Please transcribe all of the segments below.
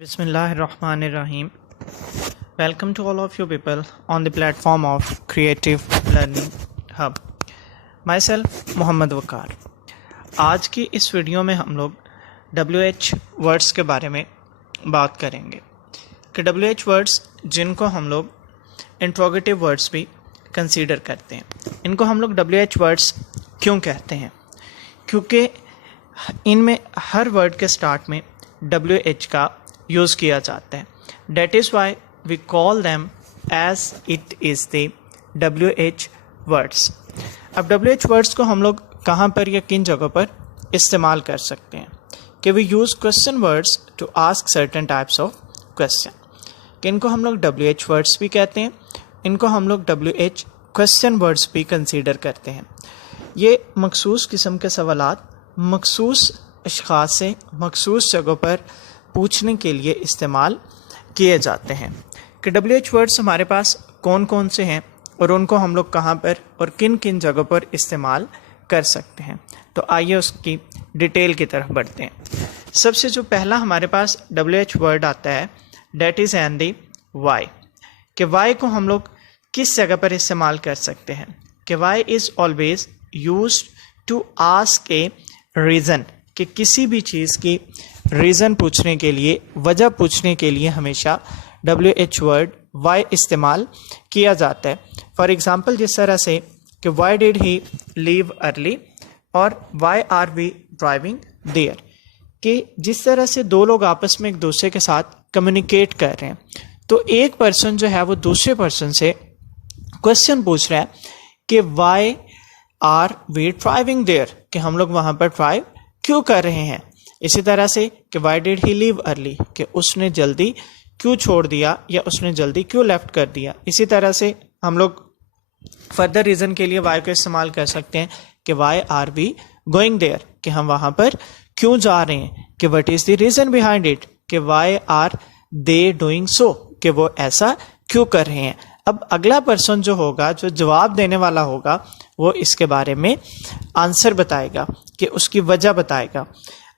Bismillahirrahmanirrahim. Welcome to all of you people on the platform of Creative Learning Hub. Myself Mohammad वकार. आज की इस video में हम लोग WH वर्ड्स के बारे में बात करेंगे कि WH वर्ड्स जिनको हम लोग इंट्रोगेटिव वर्ड्स भी कंसीडर करते हैं, इनको हम लोग WH वर्ड्स क्यों कहते हैं? क्योंकि इनमें हर वर्ड के स्टार्ट में WH का यूज़ किया जाता है. That is why we call them as it is the WH words. अब WH words को हम लोग कहाँ पर या किन जगहों पर इस्तेमाल कर सकते हैं? कि we use question words to ask certain types of question. कि इनको हम लोग WH words भी कहते हैं, इनको हम लोग WH question words भी कंसीडर करते हैं. ये मखसूस किस्म के सवालात मखसूस अशख़ास से मखसूस जगहों पर पूछने के लिए इस्तेमाल किए जाते हैं. कि WH वर्ड्स हमारे पास कौन कौन से हैं और उनको हम लोग कहाँ पर और किन किन जगहों पर इस्तेमाल कर सकते हैं. तो आइए उसकी डिटेल की तरफ बढ़ते हैं. सबसे जो पहला हमारे पास WH वर्ड आता है that is and the why. कि वाई को हम लोग किस जगह पर इस्तेमाल कर सकते हैं? कि why is always used to ask a reason. कि किसी भी चीज़ की रीज़न पूछने के लिए, वजह पूछने के लिए हमेशा WH वर्ड वाई इस्तेमाल किया जाता है. फॉर एग्ज़ाम्पल जिस तरह से कि why did he leave early और why are we driving there. कि जिस तरह से दो लोग आपस में एक दूसरे के साथ कम्युनिकेट कर रहे हैं, तो एक पर्सन जो है वो दूसरे पर्सन से क्वेश्चन पूछ रहा है कि why are we driving there. कि हम लोग वहाँ पर ड्राइव क्यों कर रहे हैं. इसी तरह से कि why did he leave early. कि उसने जल्दी क्यों छोड़ दिया या उसने जल्दी क्यों लेफ्ट कर दिया. इसी तरह से हम लोग फर्दर रीज़न के लिए वाई को इस्तेमाल कर सकते हैं कि why are we going there. कि हम वहाँ पर क्यों जा रहे हैं. कि what is the reason behind it. कि why are they doing so. कि वो ऐसा क्यों कर रहे हैं. अब अगला पर्सन जो होगा, जो जवाब देने वाला होगा, वो इसके बारे में आंसर बताएगा, कि उसकी वजह बताएगा.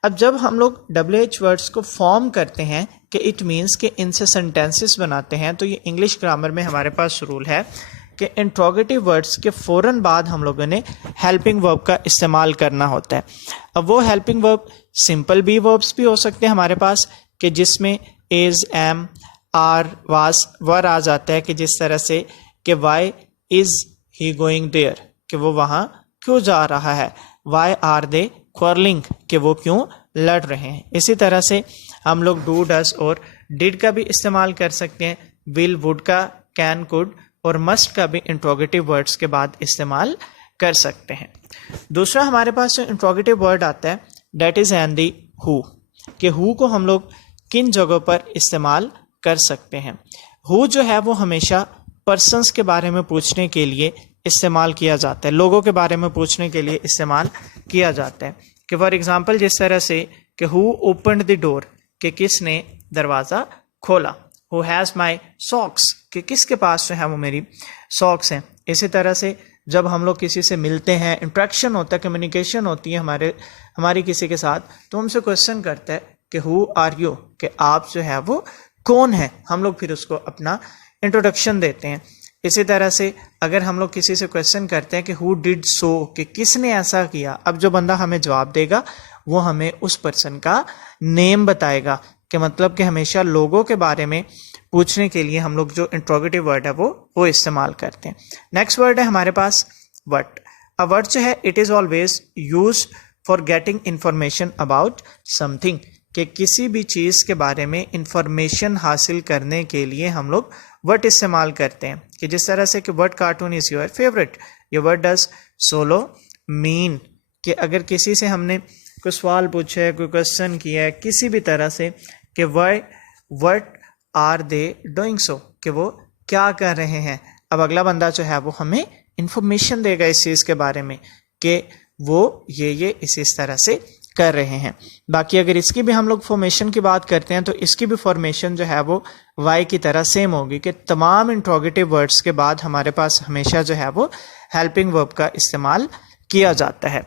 अब जब हम लोग WH वर्ड्स को फॉर्म करते हैं कि इट मीन्स कि इनसे सेंटेंसेस बनाते हैं, तो ये इंग्लिश ग्रामर में हमारे पास रूल है कि इंट्रोगेटिव वर्ड्स के फ़ौरन बाद हम लोगों ने हेल्पिंग वर्ब का इस्तेमाल करना होता है. अब वो helping verb simple be verbs भी हो सकते हैं हमारे पास, कि जिसमें is, am, are, was, were आ जाता है. कि जिस तरह से कि why is he going there. कि वो वहाँ क्यों जा रहा है. Why are they quarrelling. कि वो क्यों लड़ रहे हैं. इसी तरह से हम लोग डू, डस और डिड का भी इस्तेमाल कर सकते हैं. विल, वुड का, कैन, कुड और मस्ट का भी इंट्रोगेटिव वर्ड्स के बाद इस्तेमाल कर सकते हैं. दूसरा हमारे पास जो इंट्रोगेटिव वर्ड आता है that is and the who. कि हु को हम लोग किन जगहों पर इस्तेमाल कर सकते हैं. हु जो है वो हमेशा पर्सन्स के बारे में पूछने के लिए इस्तेमाल किया जाता है, लोगों के बारे में पूछने के लिए इस्तेमाल किया जाता है. कि फॉर एग्जांपल जिस तरह से कि हु ओपन्ड द डोर. कि किसने दरवाज़ा खोला. Who has my socks. कि किसके पास जो है वो मेरी सॉक्स हैं. इसी तरह से जब हम लोग किसी से मिलते हैं, इंट्रैक्शन होता है, कम्युनिकेशन होती है हमारी किसी के साथ, तो हमसे क्वेश्चन करता है कि हु आर यू. कि आप जो है वो कौन है. हम लोग फिर उसको अपना इंट्रोडक्शन देते हैं. इसी तरह से अगर हम लोग किसी से क्वेश्चन करते हैं कि हु डिड सो. कि किसने ऐसा किया. अब जो बंदा हमें जवाब देगा वो हमें उस पर्सन का नेम बताएगा. कि मतलब कि हमेशा लोगों के बारे में पूछने के लिए हम लोग जो इंट्रोगेटिव वर्ड है वो इस्तेमाल करते हैं. नेक्स्ट वर्ड है हमारे पास व्हाट. अ वर्ड जो है it is always use for getting information about something. कि किसी भी चीज़ के बारे में इंफॉर्मेशन हासिल करने के लिए हम लोग वर्ड इस्तेमाल करते हैं. कि जिस तरह से कि what cartoon is your favourite. ये वर्ड डज सोलो मीन. कि अगर किसी से हमने कोई सवाल पूछा है, कोई क्वेश्चन किया है किसी भी तरह से, कि what are they doing so. कि वो क्या कर रहे हैं. अब अगला बंदा जो है वो हमें इंफॉर्मेशन देगा इस चीज़ के बारे में कि वो ये इस तरह से कर रहे हैं. बाकी अगर इसकी भी हम लोग फॉर्मेशन की बात करते हैं तो इसकी भी फॉर्मेशन जो है वो वाई की तरह सेम होगी. कि तमाम इंट्रोगेटिव वर्ड्स के बाद हमारे पास हमेशा जो है वो हेल्पिंग वर्ब का इस्तेमाल किया जाता है.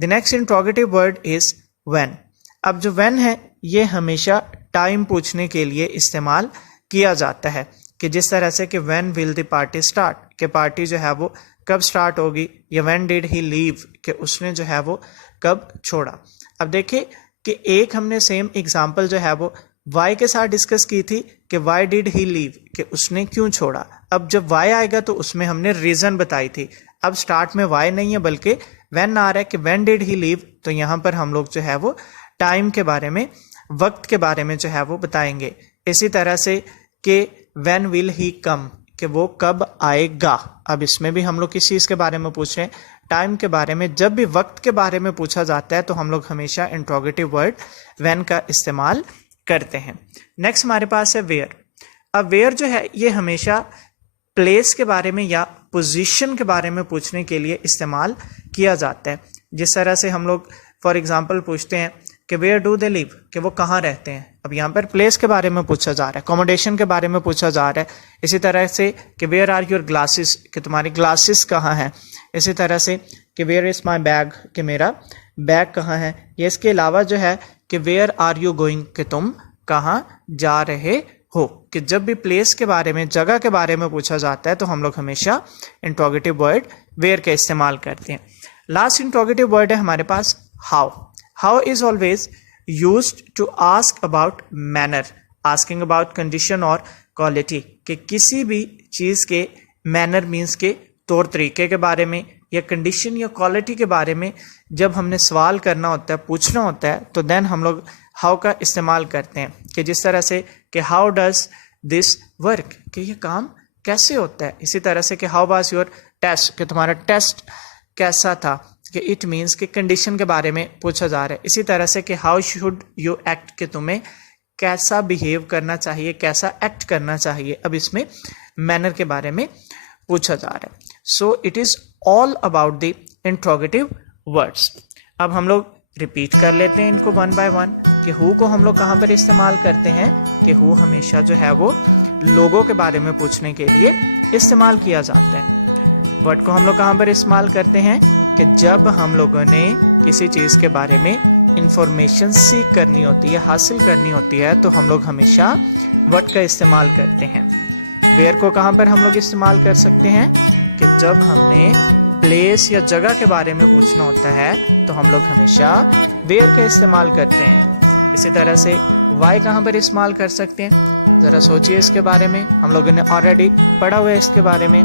The next interrogative word is when. अब जो व्हेन है ये हमेशा टाइम पूछने के लिए इस्तेमाल किया जाता है, कि जिस तरह से कि when will the party start, कि पार्टी जो है वो कब स्टार्ट होगी, या व्हेन डिड ही लीव, कि उसने जो है वो कब छोड़ा। अब देखिए कि एक हमने सेम एग्जांपल जो है वो वाई के साथ डिस्कस की थी कि वाई डिड ही लीव, कि उसने क्यों छोड़ा। अब जब वाई आएगा तो उसमें हमने रीजन बताई थी। अब स्टार्ट में वाई नहीं है बल्कि व्हेन आ रहा है कि व्हेन डिड ही लीव, तो यहाँ पर हम लोग जो है वो टाइम के बारे में, वक्त के बारे में जो है वो बताएंगे। इसी तरह से कि व्हेन विल ही कम, कि वो कब आएगा। अब इसमें भी हम लोग किस चीज़ के बारे में पूछ रहे हैं, टाइम के बारे में। जब भी वक्त के बारे में पूछा जाता है तो हम लोग हमेशा इंट्रोगेटिव वर्ड व्हेन का इस्तेमाल करते हैं। नेक्स्ट हमारे पास है वेयर। अब वेयर जो है ये हमेशा प्लेस के बारे में या पोजीशन के बारे में पूछने के लिए इस्तेमाल किया जाता है। जिस तरह से हम लोग फॉर एग्जांपल पूछते हैं कि वेयर डू दे लिव, कि वो कहाँ रहते हैं। अब यहाँ पर प्लेस के बारे में पूछा जा रहा है, अकोमोडेशन के बारे में पूछा जा रहा है। इसी तरह से कि वेयर आर योर ग्लासेस, कि तुम्हारी ग्लासेस कहाँ हैं। इसी तरह से कि वेयर इज माई बैग, कि मेरा बैग कहाँ है। ये इसके अलावा जो है कि वेयर आर यू गोइंग, कि तुम कहाँ जा रहे हो। कि जब भी प्लेस के बारे में, जगह के बारे में पूछा जाता है तो हम लोग हमेशा इंट्रोगेटिव वर्ड वेयर का इस्तेमाल करते हैं। लास्ट इंट्रोगेटिव वर्ड है हमारे पास how. How is always used to ask about manner, asking about condition और क्वालिटी, कि किसी भी चीज के मैनर मीन्स के तौर तरीके के बारे में, या कंडीशन या क्वालिटी के बारे में जब हमने सवाल करना होता है, पूछना होता है, तो देन हम लोग हाउ का इस्तेमाल करते हैं। कि जिस तरह से कि हाउ डज दिस वर्क, कि ये काम कैसे होता है। इसी तरह से कि हाउ वाज योर टेस्ट, कि तुम्हारा टेस्ट कैसा था। कि इट मीन्स कि कंडीशन के बारे में पूछा जा रहा है। इसी तरह से कि हाउ शुड यू एक्ट, कि तुम्हें कैसा बिहेव करना चाहिए, कैसा एक्ट करना चाहिए। अब इसमें मैनर के बारे में पूछा जा रहा है। So it is all about the interrogative words. अब हम लोग रिपीट कर लेते हैं इनको वन बाय वन, कि हु को हम लोग कहाँ पर इस्तेमाल करते हैं, कि हु हमेशा जो है वो लोगों के बारे में पूछने के लिए इस्तेमाल किया जाता है। वर्ड को हम लोग कहाँ पर इस्तेमाल करते हैं, कि जब हम लोगों ने किसी चीज़ के बारे में इंफॉर्मेशन सीख करनी होती है, हासिल करनी होती है, तो हम लोग हमेशा वर्ड का इस्तेमाल करते हैं। वेयर को कहाँ पर हम लोग इस्तेमाल कर सकते हैं, कि जब हमने प्लेस या जगह के बारे में पूछना होता है तो हम लोग हमेशा वेयर का इस्तेमाल करते हैं। इसी तरह से वाई कहाँ पर इस्तेमाल कर सकते हैं, ज़रा सोचिए इसके बारे में। हम लोगों ने ऑलरेडी पढ़ा हुआ है इसके बारे में,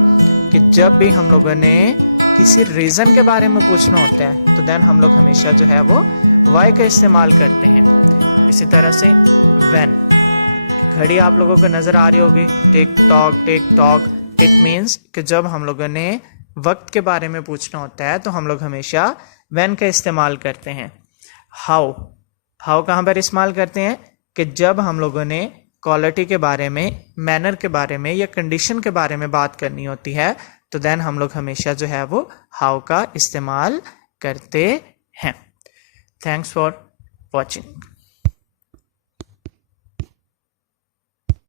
कि जब भी हम लोगों ने किसी रीज़न के बारे में पूछना होता है तो देन हम लोग हमेशा जो है वो वाई का इस्तेमाल करते हैं। इसी तरह से व्हेन, घड़ी आप लोगों को नज़र आ रही होगी, टिक टॉक, इट मीन्स कि जब हम लोगों ने वक्त के बारे में पूछना होता है तो हम लोग हमेशा व्हेन का इस्तेमाल करते हैं। हाउ कहाँ पर इस्तेमाल करते हैं, कि जब हम लोगों ने क्वालिटी के बारे में, मैनर के बारे में या कंडीशन के बारे में बात करनी होती है तो देन हम लोग हमेशा जो है वो हाउ का इस्तेमाल करते हैं। Thanks for watching.